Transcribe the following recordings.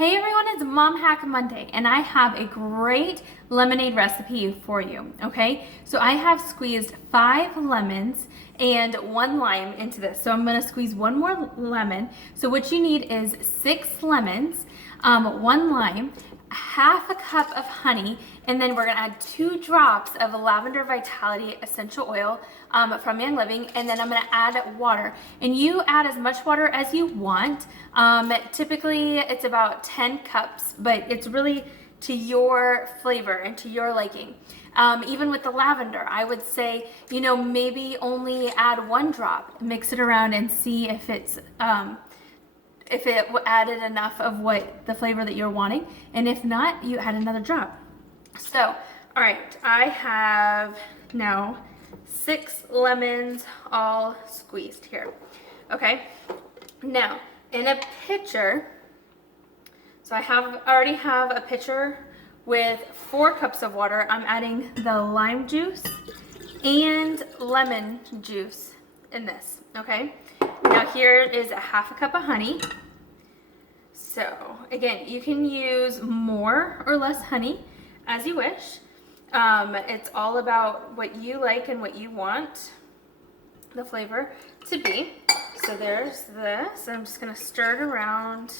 Hey everyone, it's Mom Hack Monday and I have a great lemonade recipe for you, okay? So I have squeezed 5 lemons and 1 lime into this. So I'm gonna squeeze 1 more lemon. So what you need is 6 lemons, 1 lime, half a cup of honey, and then we're gonna add 2 drops of Lavender Vitality essential oil from Young Living, and then I'm gonna add water. And you add as much water as you want. Typically it's about 10 cups, but it's really to your flavor and to your liking. Even with the lavender, I would say, maybe only add 1 drop, mix it around and see if it's if it added enough of what the flavor that you're wanting, and if not, you add another drop. So, all right, I have now 6 lemons all squeezed here. Okay, now in a pitcher, so I already have a pitcher with 4 cups of water. I'm adding the lime juice and lemon juice in this, okay? Now here is a half a cup of honey. So again, you can use more or less honey as you wish. It's all about what you like and what you want the flavor to be. So there's this. I'm just gonna stir it around.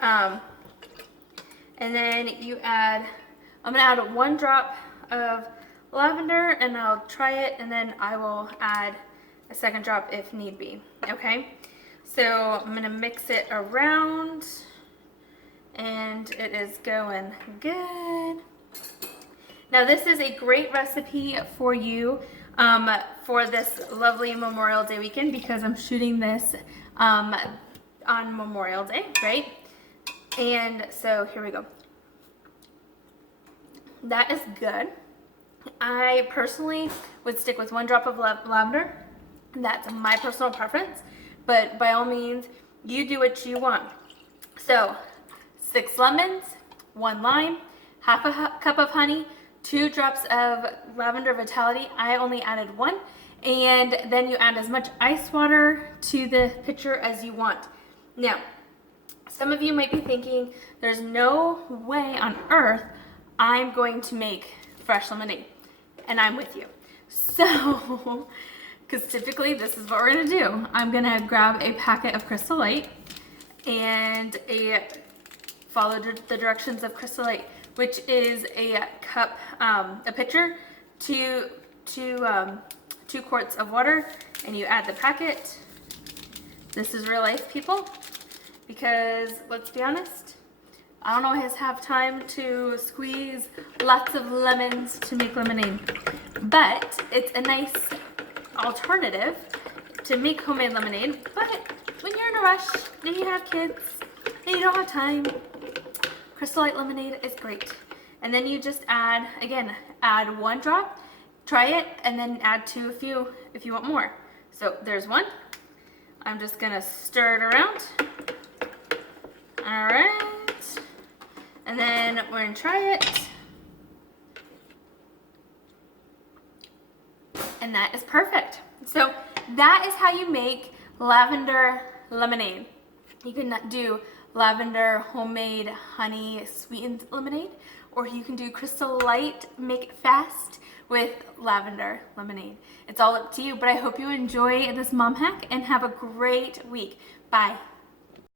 And then I'm gonna add 1 drop of lavender, and I'll try it, and then I will add a 2nd drop if need be, okay? So I'm gonna mix it around, and it is going good. Now this is a great recipe for you for this lovely Memorial Day weekend, because I'm shooting this on Memorial Day, right? And so here we go. That is good. I personally would stick with 1 drop of lavender. That's my personal preference, but by all means, you do what you want. So 6 lemons, 1 lime, half a cup of honey, 2 drops of Lavender Vitality. I only added 1, and then you add as much ice water to the pitcher as you want. Now, some of you might be thinking, there's no way on earth I'm going to make fresh lemonade, and I'm with you. So, because typically this is what we're gonna do. I'm gonna grab a packet of Crystal Light and follow the directions of Crystal Light, which is a cup, a pitcher, 2 quarts of water, and you add the packet. This is real life, people, because let's be honest, I don't always have time to squeeze lots of lemons to make lemonade, but it's a nice alternative to make homemade lemonade. But when you're in a rush and you have kids and you don't have time, Crystal Light lemonade is great. And then you just add 1 drop, try it, and then add 2 if you want more. So there's 1. I'm just gonna stir it around. All right, and then we're gonna try it. And that is perfect. So that is how you make lavender lemonade. You can do lavender homemade honey sweetened lemonade, or you can do Crystal Light, make it fast with lavender lemonade. It's all up to you, but I hope you enjoy this mom hack and have a great week. Bye.